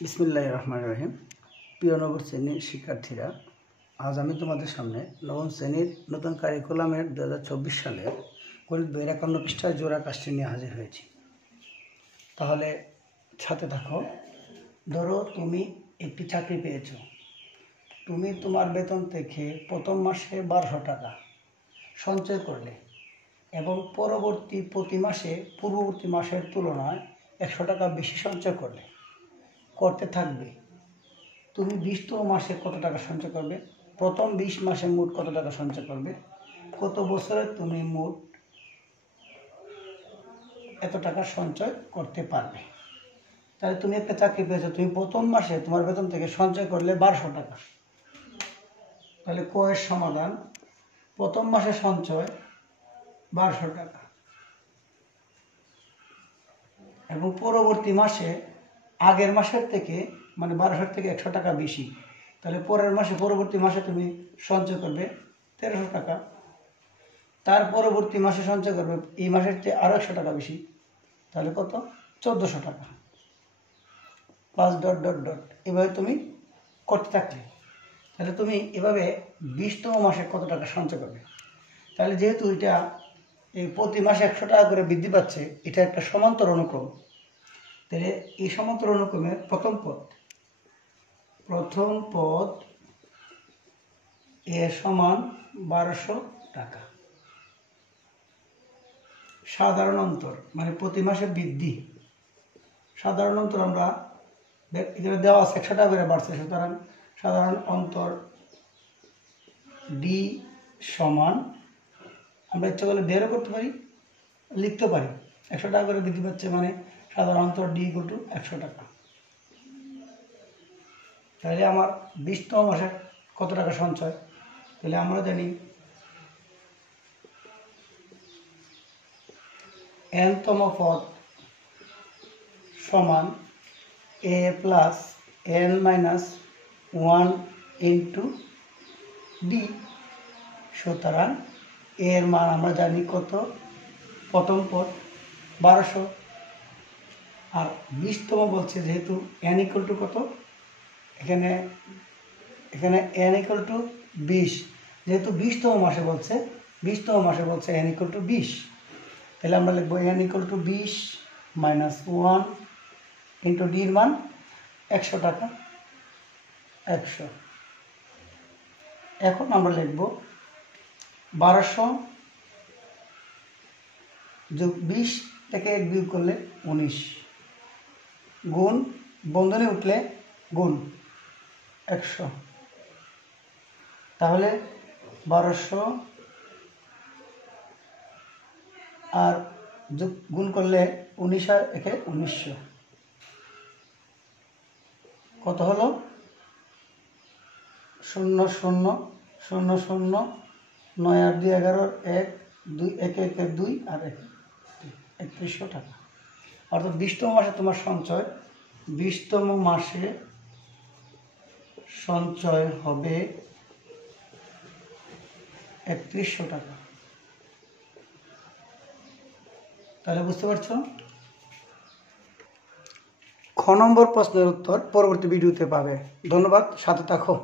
বিসমিল্লাহির রহমানির রহিম। প্রিয় নবম শ্রেণীর শিক্ষার্থীরা, আজ আমি তোমাদের সামনে নবম শ্রেণীর নতুন কারিকুলামের 2024 সালের গণিত বইয়ের 51 পৃষ্ঠার জোড়া কাজটি নিয়ে হাজির হয়েছি। তাহলে সাথে থাকো। ধরো তুমি একটি চাকরি পেয়েছো। তুমি তোমার বেতন থেকে প্রথম মাসে 1200 টাকা সঞ্চয় করলে এবং প্রতি মাসে পূর্ববর্তী মাসের তুলনায় 100 টাকা বেশি সঞ্চয় করতে থাকবে। তুমি 20তম মাসে কত টাকা সঞ্চয় করবে? প্রথম 20 মাসে মোট কত টাকা সঞ্চয় করবে? কত বছরে তুমি মোট এত টাকা সঞ্চয় করতে পারবে? তাহলে তুমি একটা চাকরি পেয়েছো, তুমি প্রথম মাসে তোমার বেতন থেকে সঞ্চয় করলে 1200 টাকা। তাহলে কয়ের সমাধান, প্রথম মাসে সঞ্চয় 1200 টাকা এবং পরবর্তী মাসে আগের মাসের থেকে মানে 1200 থেকে 100 টাকা বেশি। তাহলে পরবর্তী মাসে তুমি সঞ্চয় করবে 1300 টাকা। তার পরবর্তী মাসে সঞ্চয় করবে এই মাসের চেয়ে আরও 100 টাকা বেশি। তাহলে কত? 1400 টাকা। প্লাস ডট ডট ডট এভাবে তুমি করতে থাকলে তাহলে তুমি এভাবে 20তম মাসে কত টাকা সঞ্চয় করবে? তাহলে যেহেতু এটা এই প্রতি মাসে 100 টাকা করে বৃদ্ধি পাচ্ছে, এটা একটা সমান্তর অনুক্রম। তাহলে এই সমান্তর অনুক্রমের প্রথম পদ এর সমান 1200 টাকা। সাধারণ অন্তর মানে প্রতি মাসে বৃদ্ধি। সাধারণ অন্তর আমরা এখানে দেওয়া আছে 100 টাকা করে বাড়ছে, সুতরাং সাধারণ অন্তর ডি সমান, আমরা ইচ্ছা করলে বেরও করতে পারি, লিখতে পারি। 100 টাকা করে বৃদ্ধি পাচ্ছে মানে সাধারণ অন্তর ডি ইকুয়াল টু 100 টাকা। তাহলে আমার 20তম মাসে কত টাকা সঞ্চয়? তাহলে আমরা জানি nতম পদ সমান a plus n minus 1 into D. সুতরাং এর মান আমরা জানি কত? প্রথম পদ 1200 আর 20তম বলছে যেহেতু n ইকুয়াল টু কত, এখানে n ইকুয়াল টু 20, যেহেতু 20তম মাসে বলছে n ইকুয়াল টু 20। তাহলে আমরা লিখবো n equal to 20 minus 1 into ডির মান 100 টাকা 100। এখন আমরা লিখব 1200 যোগ 20 থেকে 1 বিয়োগ করলে 19 গুণ বন্ধনী উঠলে গুণ 100। তাহলে 1200 আর গুণ করলে 19 আর একে 1900 কত হলো? 0 0 0 0 9 আর 2 11 1 2 1 1 2 আর 1 3100 টাকা। অর্থাৎ 20তম মাসে তোমার সঞ্চয় 20তম মাসে সঞ্চয় হবে 3100 টাকা। তাহলে বুঝতে পারছো? খ নম্বর প্রশ্নের উত্তর পরবর্তী ভিডিওতে পাবে। ধন্যবাদ, সাথে থাকো।